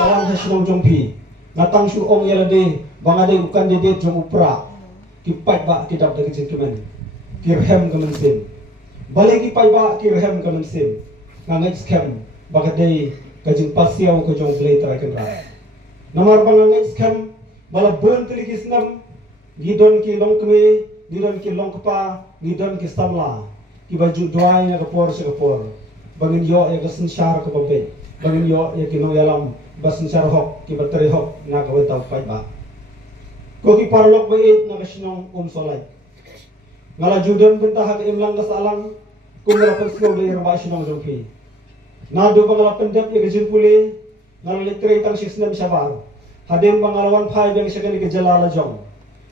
Alam hasilong jongpi, natang su ong yalade, bangade bukan dede jong upra, kipat ba kita dari jengkemen, kirhem kemensim, balik kipat ba kirhem kemensim, ngangai skem, bagade kajing pasiau kajong blay terakan ra. Namar bangangai skem, balabun teligisnam, gidon ki long kme, gidon ki long kepa, gidon ki samla, ki baju doai na kapor sa kapor, bangin yo ya kesensyar ke pabek. Bangin yo ya kinong yalam basin syar hok ki bateri hok na ka weta pai ba ko ki parlok ba it na kasinong solay ngala judan benta hak imlang ka salang kumra pasno le ra ba sinong jongpi na do bangala pendap ya gejin puli ngala litre tang sisnem sabar hadem bangalawan phai bang sakani ke jalala jong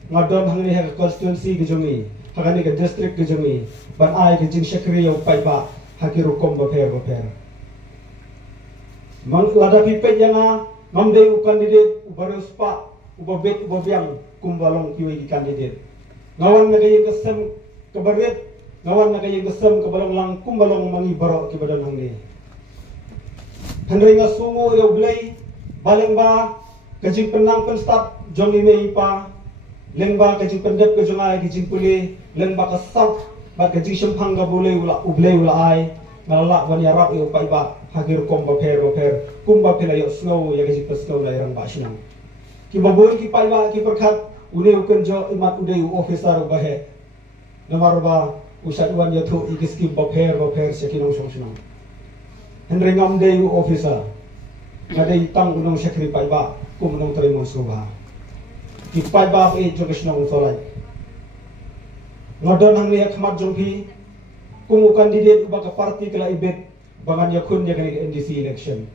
ngadon hangni ha constituency ke jongi hakani ke district ke jongi ban ai ke jing sakri yo pai ba hakiru kom ba pher Mang lada pipet yang ngamde u kandidat ubarus pa ubabet ubabiang kumbalong kiwi kandidat ngawan na kayeng kesem kebaret ngawan na kayeng kesem kebalong lang kumbalong mangi barok kibadan hangni handring sungo yo blay baleng ba kajing penang penstat jong ime pa leng ba kajing pendep ke jong ai kajing puli leng ba kasap ba kajing sempang ga boleh ublay ula ai ngalak wan yarap yo pai ba hagir kom ba pher kumba phela yo snow ya kajing pasnow la irang ba sinang ki babon ki pai ba ki perkhat une uken jo imat ude officer ba he namar ba usat wan yo thu igis ki ba pher sekinong song sinang henry ngam de officer ngade tang unong sekri pai ba kum unong terimo soba ki pai ba e jo kisnong solai ngodon hang liak khmat jongpi kumu kandidat uba ka parti kala ibet bangan yakun ya kani NDC election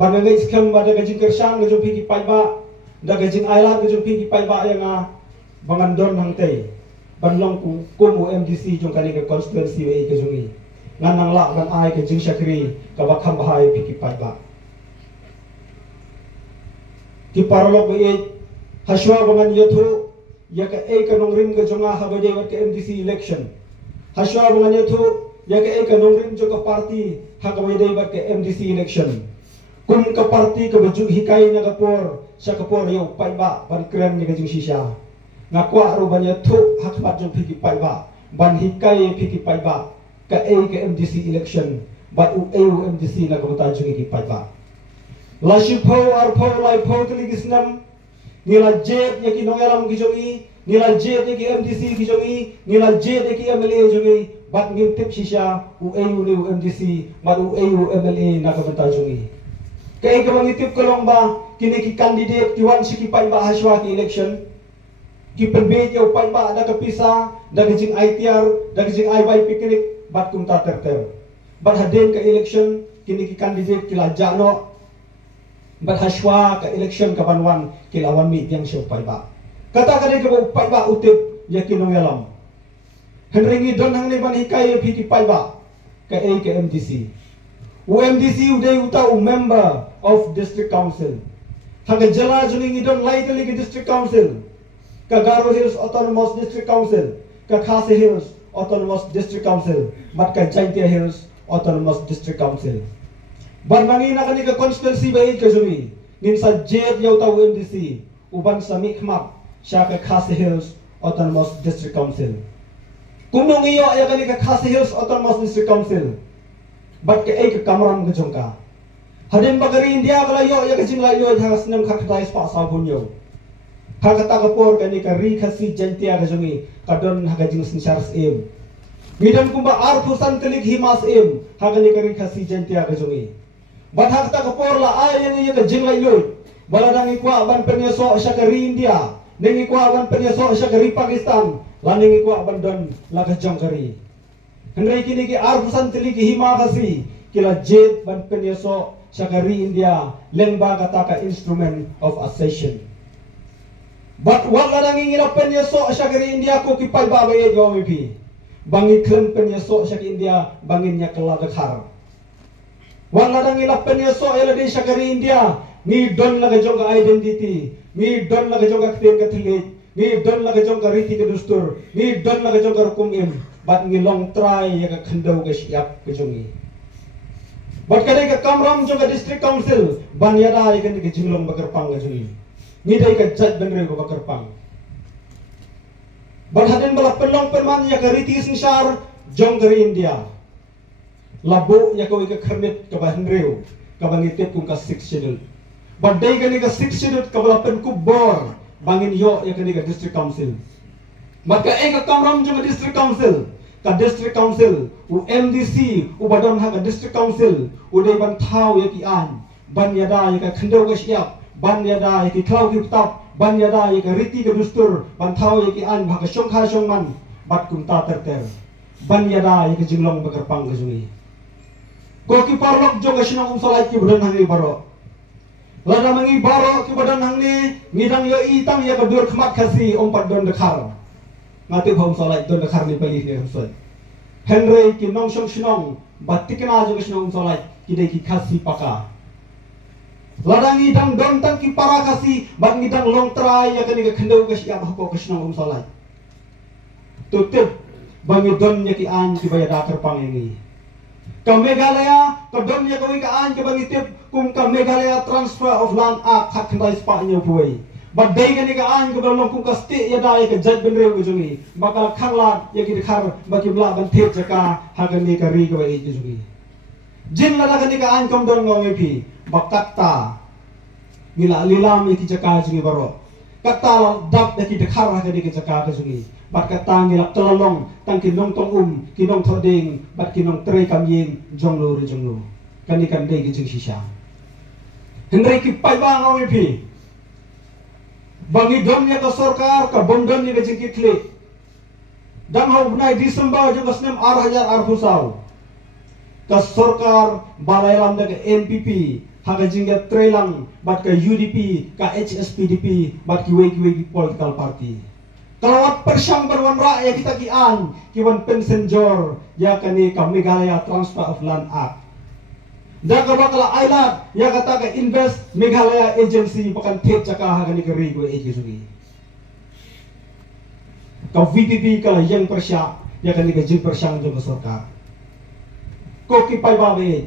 bangan ngai skam bada gajing kersang gajung pigi pai ba da gajing ailat gajung pigi pai ba yang bangan don hang tei banlong kumu MDC jong kani ke constituency wei ke jungi nganang la ban ai ke jing sakri ka ba kham bahai pigi pai ba ki parlok wei haswa bangan yathu ya ka e ka nongrim ke jonga ha bade wat ke MDC election haswa bangan yathu ya ke nongrim jo ka party ha ka bade wat ke MDC election kum ka party ka baju hikai na kapor sa kapor yo pai ba ban kren ni ka jing sisa ngakwa ro ban yathu hakmat jo pigi pai ba ban hikai pigi pai ba ka e ke MDC election ba u MDC na ka mata jo ki pai ba la shipho ar pho lai pho tli gisnam nila jet ya ki nongalam ki jongi nila jet ya ki MDC ki jongi nila jet ya ki MLA jongi bat ngin tip sisa u ni MDC bat u MLA na ka mata jongi kay ka mangitip kolong ba kini ki kandidat ki wan siki pai ba haswa ki election ki penbet yo pai ba da ka pisa da ka jing ITR da ka jing IY piknik bat kum ta ter bat haden ka election kini ki kandidat ki lajano bat haswa ka election ka banwan ki lawan mi yang syo pai ba kata kani ka pai ba utip yakin no yalam henringi don hang ne ban hikai ki pai ba ka MDC UMDC uday uta member of district council haga jala juning idon laitali ki district council ka Garo Hills Autonomous District Council ka Khasi Hills Autonomous District Council mat ka Jaintia Hills Autonomous District Council ban mangina kani ka constituency ba ka jumi nin sa jet yaw ta UMDC uban sa mikmap siya ka Khasi Hills Autonomous District Council kumnong iyo ya kani ka Khasi Hills Autonomous District Council bat ke ek kamram ke jongka hadin bagari India kala yo ya kajing la yo ha snem kha khatai spa sa bun yo kha kata ka por kani ka ri khasi jantia ka jongi kadon ha kajing sinchars em midam kumba ar pusan telik himas em ha kani ka ri khasi jantia ka jongi bat ha kata ka por la ay yang ya kajing la yo baladang ikwa ban penyeso sya ka ri India ning ikwa ban penyeso sya ka ri Pakistan laning ikwa ban don la ka jong kari Henry kini ki arfusan tili ki hima kasi kila jet ban penyeso syakari India lengba kata ka instrument of accession. But wala nang ingila penyeso syakari India ko ki pai baba ye jomi pi. Bangi klem penyeso syakari India bangin nya kala dekhar. Wala nang ingila penyeso ela di syakari India ni don laga jonga identity, ni don laga jonga kten ka thilit, ni don laga jonga riti ka dustur, ni don laga jonga hukum im. Bat ngilong try ya ka khandau ka siap ka jongi Bat kadai ka kamram jo ka district council ban yada ikan ke jinglong bakarpang ga juli. Ngidai ka judge benre ko bakarpang. Bat haden bala pelong perman ya ka riti singsar jong dari India. Labo ya ka wi ka kernet ka bahenreu ka bangitep kung ka 6 schedule. Bat dai ka ni ka 6 schedule ka bala pen kubor bangin yo ya ka ni ka district council. Maka ka kamram jo ka district council. Ka district council u MDC u badan ha ka district council u dei ban thau ya ki an ban yada ya ka khandau ka siap ban yada ya ki thau ki tap ban yada ya ka riti ka dustur ban thau ya ki an bha ka songkha songman bat kum ta ter ban yada ya ka jinglong bakarpang ka jungi ko ki parlok jo ka sinong salai ki badan hangi baro lada mangi baro ki badan hangni ngidang yo itang ya ka dur khmat khasi ompat don dekhar ngati bhom salai don dekhar ni pali ni hamsoi Henry ki nong shong shinong batikna jo shinong salai ki dei ki khasi paka ladangi dang don tang ki para khasi bat ngidang long trai ya kani ka khandau ka siap hako ka shinong salai tutip bangi don ya ki an ki baya dakar pangengi ka Meghalaya ka don ya ka wi ka an ki bangi tip kum ka Meghalaya Transfer of Land Act hak khandai spa nyo puai But day ka ni ka an ka balong kung ka sti ya dai ka judge benreu ka jungi bakal khangla ya ki khar baki bla ban the jaka hagan ni ka ri ka bai ki jungi jin la ka ni ka an kom don ngong pi bakata ngila lilam ya ki jaka jungi baro kata dap ya ki khar ha ka ni ka jaka ka jungi bat kata ngila telalong tang ki nong tong ki nong thoding bat ki nong tre kam yin jonglo ri jonglo kani kan dei ki jing shisha hendrai ki pai ba ngong pi Bangi don ya ka sarkar ka bondon ni ka jingkitli dang hau bunai Disember jo ka snem ar fusau ka sarkar balailam da ka NPP ha ka jingga trelang bat ka UDP ka HSPDP bat ki weki political party kalawat persyang berwan rakyat kita ki an ki wan pensenjor ya kani ka Meghalaya Transfer of Land Act Daga bakala ailat ya kata ka invest Meghalaya agency pakan tet jaka hagani ka rigo agency ka VPP kala yang persya ya kani ka jin persyang jo sarkar ko ki pai babe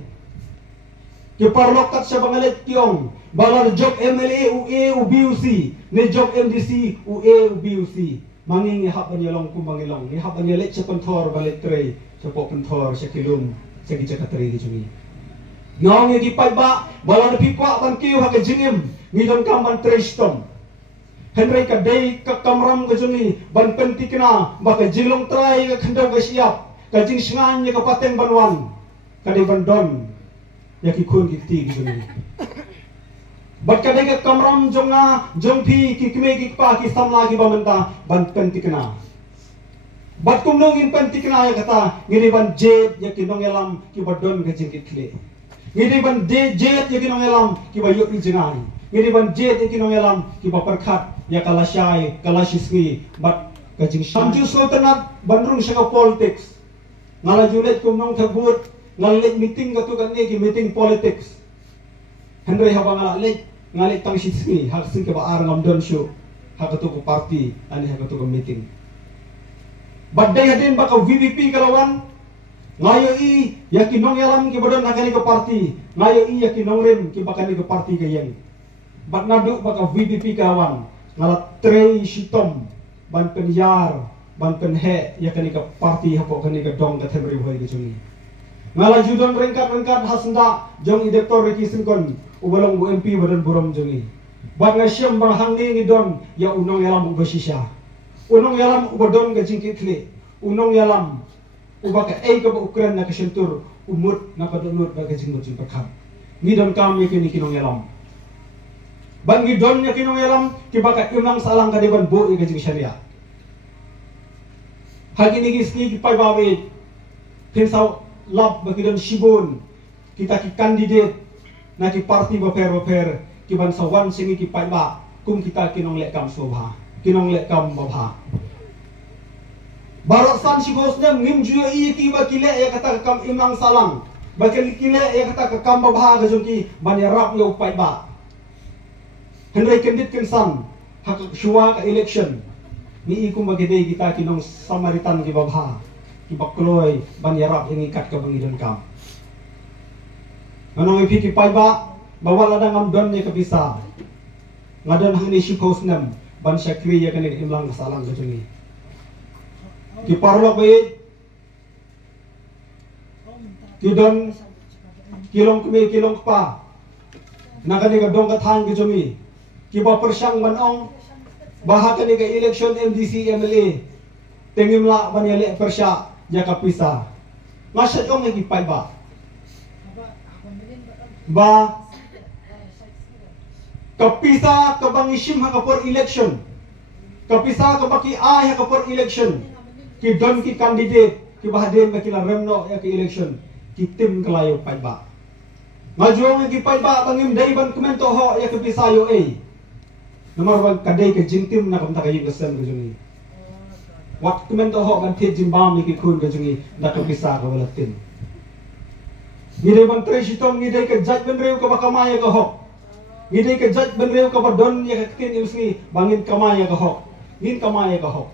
ki parlokat sa bangalet tiong balar job MLA u BUC ne job MDC u BUC mangingi hapan yalong kumangilong ni hapan yalet sa kontor balet tre sa kontor sa kilum sa gijakatrei gi Ngong yang dipai ba balan pikwa ban kiu ha ka jingim ngidon kam ban trestom Henry ka dei ka kamram ka juni ban pentikna ba ka jinglong trai ka khandau ka siap ka jing singan ya ka paten banwan ka dei ban don ya ki khun ki ti juni bat ka dei ka kamram jonga jongpi ki kme ki pa ki samla ki bamenta ban pentikna bat kumnong in pentikna ya kata ngini ban jet ya ki nongelam ki badon ka jing ki Ngidi ban jet ya kinong elam ki ba yuk jingai. Ngidi ban jet ya kinong elam ki ba perkhat ya kalashay kalashisngi bat kajing samju sultanat bandrung sa politics. Ngala julet kum nong thabut ngalit meeting ka tu kan ki meeting politics. Henry haba ngalit ngalit tang shisngi hak sin ka ba ar ngam don show hak tu ko party ani hak tu ko meeting. Badai hadin ba ka VVP kalawan ngayo i yakinong yalam ki badan nakani ka party ngayo i yakinong rim ki bakani ka party kayeng bat nadu baka VPP kawan ngala trei sitom ban penyar ban penhe yakani ka party hapo kani ka dong ka themri hoi ki chungi ngala judon rengkat hasnda jong idektor ki sinkon ubalong UMP badan buram jongi bat ngasyam bang hangni ni don ya unong yalam ubasisya unong yalam ubadon ka jingkitli unong yalam ubaka ka ba ukran na kasentur umut na kadunut ba kajingmut jing pakham ngidon kam yakini kinong yalam ban ngidon yakinong yalam kibaka imang salang kadiban bo ikajing syariah hagini gisni ki pai bawe pinsaw lab bakidon shibun kita ki candidate na ki party baper kiban sawan singi ki pai ba kum kita kinong lekam sobha kinong lekam babha Barasan si bosnya ngimju i ki ba kile ya kata kam imang salang bakal kile ya kata kam babha ga jungki ban rap yo pai ba Henry kendit kensan hak syua ka election ni ikum bagede kita kinong samaritan ki babha ki bakloy ban rap yang ikat ka bangidon kam Manong ipiki paiba bawal ada ngam don ya kepisa. Ngadon hang ni shipos nam ban syakri ya kene imlang kasalang kejungi. Ki parlok bayi Kidon kilong kumi kilong pa nakani ka dong kathan kejungi. Ki ba persyang manong bahkan ni ka election MDC MLA tengimla banyale persya ya kapisa. Masya ong ki paiba. Ba kapisa kabangishim ha kapor election kapisa kabaki ay ha kapor election ki don ki candidate ki bahaden ba kila remno ya ki election ki tim kelayo paiba majuang ki paiba bangim dai ban komento ho ya kapisa yo nomor ban kadai ke jintim na kamta kayo kasan ko jungi wat komento ho ban tit jimbam ki kun ko jungi na kapisa ko walatin ngide ban tresitong ngide ke judge ben reu ka bakamaya ka ho ngide ke judge ben reu ka badon ya kin usni bangin kamaya ka ho ngin kamaya ka ho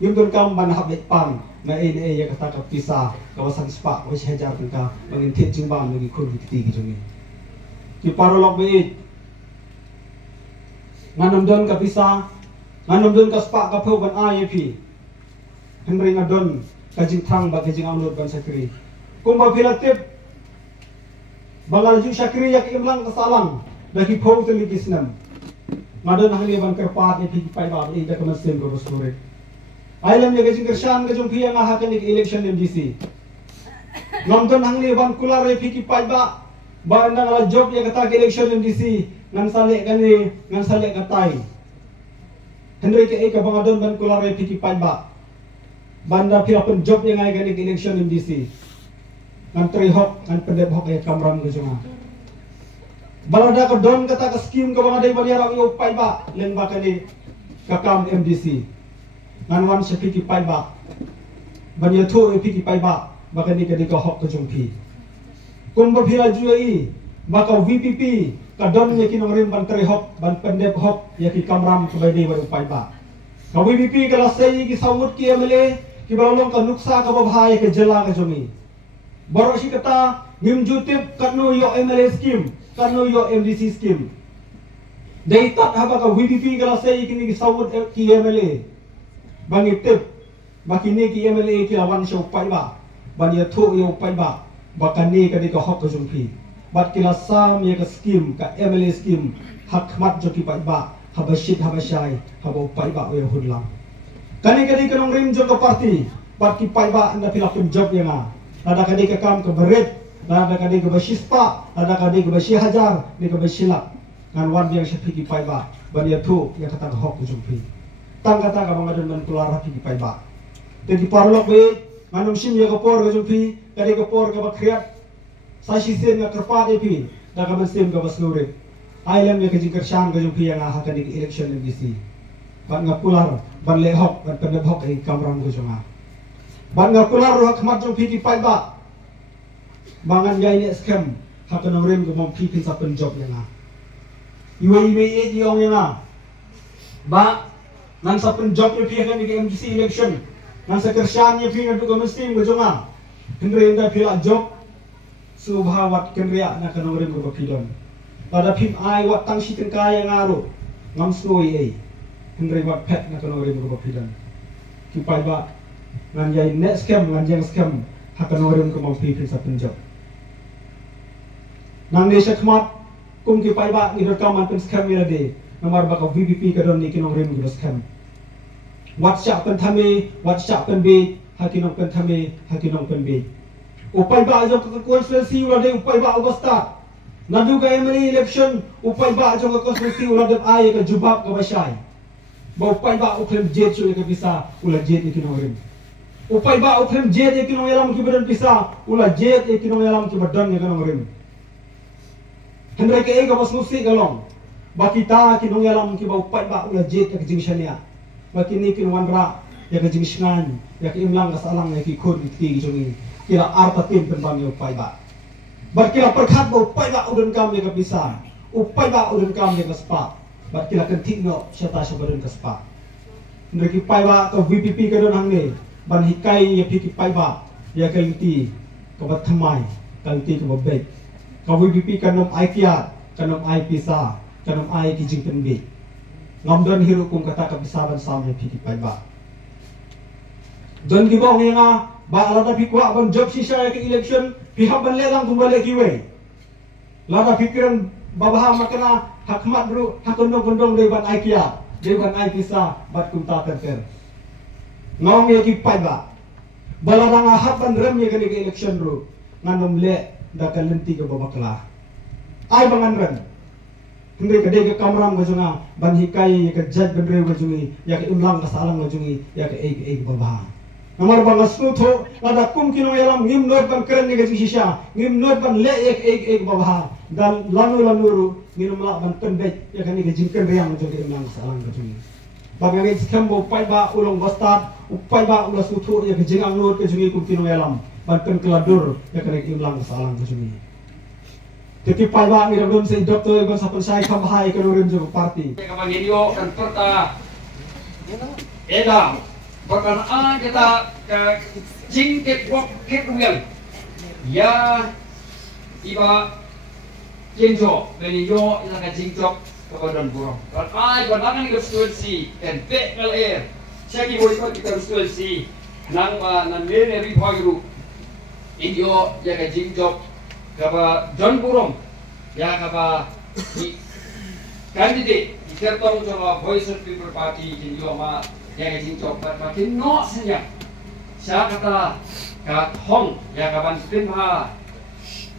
yung don kam ban habit pam na ya kata kapisa kawasan spa wis hajar ka bangin tit jimbam gi kun ki jungi ki parolog be nganam don kapisa nganam don ka spa ka pho ban IAP henry ngadon kajing thang ba kajing amlot ban sakri kumba filatip bangal ju syakri yak imlang kasalang daki pho teli kisnam ngadon hang ban kerpat ya pigi pai ba ida kamasen go bosure ailam ya kajing kershan kajung pia nga hakan ik election MDC ngamdon hang ban kular ya pigi pai ba ndang la job ya kata election MDC ngan sale kani ngan sale katai henry ke ka bangadon ban kular ya pigi pai ba banda pila pen job yang ngai kani election MDC ngan trihok ngan pendep hok ya kamram ke junga balada ka don kata ka scheme ka bangadai baliara yo pai ba len ba kani kakam MDC ngan wan sepiki pai ba banya thu epiki pai ba bakani ka ka hok ke jungpi kumba phira juai baka VPP ka don ya kinong rim ban trihok ban pendep hok ya ki kamram ka bai ba pai ba ka VPP ka lasai ki sawut ki MLA ki balong ka nuksa ka babhai ka jela ka jungi baru si kata ngim jutip kanu yo MLA scheme kanu yo MDC scheme dai tat haba ka VPP kala sei kini sawut ki MLA bangi tip bakini ki MLA ki lawan show pai ba ban ya thu yo pai ba bakani ka di ka hok ka jumpi bat kila sam ya ka scheme ka MLA scheme hak mat jo ki pai ba habashit habashai habo pai ba yo hunlang kani ka di kanong rim jo ka party bat ki pai ba anda pila pun job yang ada kadi ke kam ke berit, ada kadi ke basispa, ada kadi ke basi hajar, ni ke basilak. Ngan wan yang sepiki pai ba, ban ya tu yang kata hok jumpi. Tang kata ka bangadon man keluar rapi pai ba. Jadi parlok be, nganum sim ya kapor ke jumpi, kadi kapor ke bakriat. Sasi sen nga kerpa depi, da ka sim ke baslurit. Ailam ya ke jingkershan ke jumpi yang aha kadi ke election MDC. Ban ngapular, ban lehok, ban pendebok ke kamram ke junga. Ban ngakular roh khmat jong piki pai ba bangan yai ne scam hakan orang ke mom pipin sa pen job yang iwe e diong yang ba nan sa pen job ye pi kan di MDC election nan sa kershan ye pi ngadu ke muslim ke jonga hendre enda pila job subhawat kenria na kan orang ke pidon pada pim ai wat tang si tengka yang ngaru ngam snoi hendre wat pet na kan orang ke pidon ki pai ba ngan yai net scam ngan jeng scam hakan orang ke mau pipin sa penjob nang desa khmat kum ki pai ba ni rekaman pen scam ya de nomor ba ka VPP ka don ni kinong rim ke scam WhatsApp pen thame WhatsApp pen be hakinong pen thame hakinong pen be upai ba jo ka constituency ula de upai ba augusta nadu ka MLA election upai ba jo ka constituency ula de ai ka jubab ka basai ba upai ba uklem jet so ka bisa ula jet ni kinong rim upai ba uklem jet ye kinong yalam ki badan pisa ula jet ye kinong yalam ki badan ye kinong rim hendra ke ga bas musi galong ba kita kinong yalam ki ba upai ba ula jet ka jing shania ba kini kin wanra ya ka jing shngan ya ki imlang ka salang ya ki khod ki jongi kila arta tim penbang ye upai ba bar kila perkhat ba upai ba udun kam ye ka pisa upai ba udun kam ye ka spa bar kila kenting no syata sa badan ka spa hendra ki pai ba ka VPP ka don hang ni ban hikai ya piki pai ba ya kaliti ka bathamai kaliti ka babek Kau BP kanom ai kiat, kanom ai pisa, kanom ai kijing penbi. Ngamdan hiru kung kata kapisaban sampai piki ba. Don gibong nga ba alata pikwa ban job sisa ke election pihak ban lelang kumbale kiwe. Lada pikiran babaha makana hakmat bro hakon gondong dewan ai kiat, dewan ai pisa bat kum ta ter. Ngom ye ki ba. Balarang haban rem ye ke election bro. Nganom le da kalenti ke babakla. Ai bangan ren. Hindi ka dega kamram ga junga ban hikai ka jaj ban rew ga jungi ya ke umlang ka salang ga jungi ya ke ek babah. Namar bang asnutho ada kum kino yalam ngim not ban keren ni ga shisha ngim not ban le ek babah dan lanu ru nginum la ban tembet ya kan ni ga jingken riang ga jungi umlang ka salang ga jungi. Bagai skembo upai ba ulong bastard upai ba ulas sutho ya ke jingang not ga jungi kum kino yalam ban pen keladur ya kan ni umlang ka salang ga jungi. Jadi payah ni dalam si doktor iban sapan saya kamhai keluarin juga parti. Kapan video kan perta, edam, bahkan kita ke jingket wak ketunggal, ya iba jingjo, benio ila ke jingjo kepada burung. Kalau ay banangan kita stulsi, tempe kal air, siapa boleh kita stulsi, nang mere ribuan video ya ke jingjo. Kapa John Burong ya kapa candidate di kertong coba Voice of People Party kin ma ya ke jing coba makin no senya siya kata ka hong ya kapan pin ha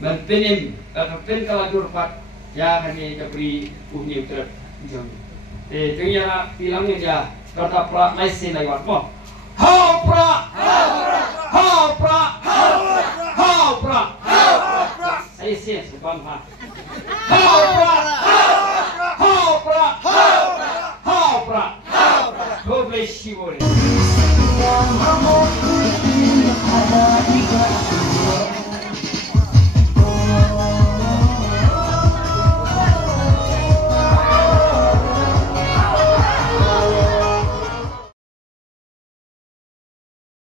menpenim ka pin kala durpat ya kani kabri uni uter jong tengya bilangnya dia kata pra naisi na iwan mo ha pra saya sih sebab ha. God bless you all.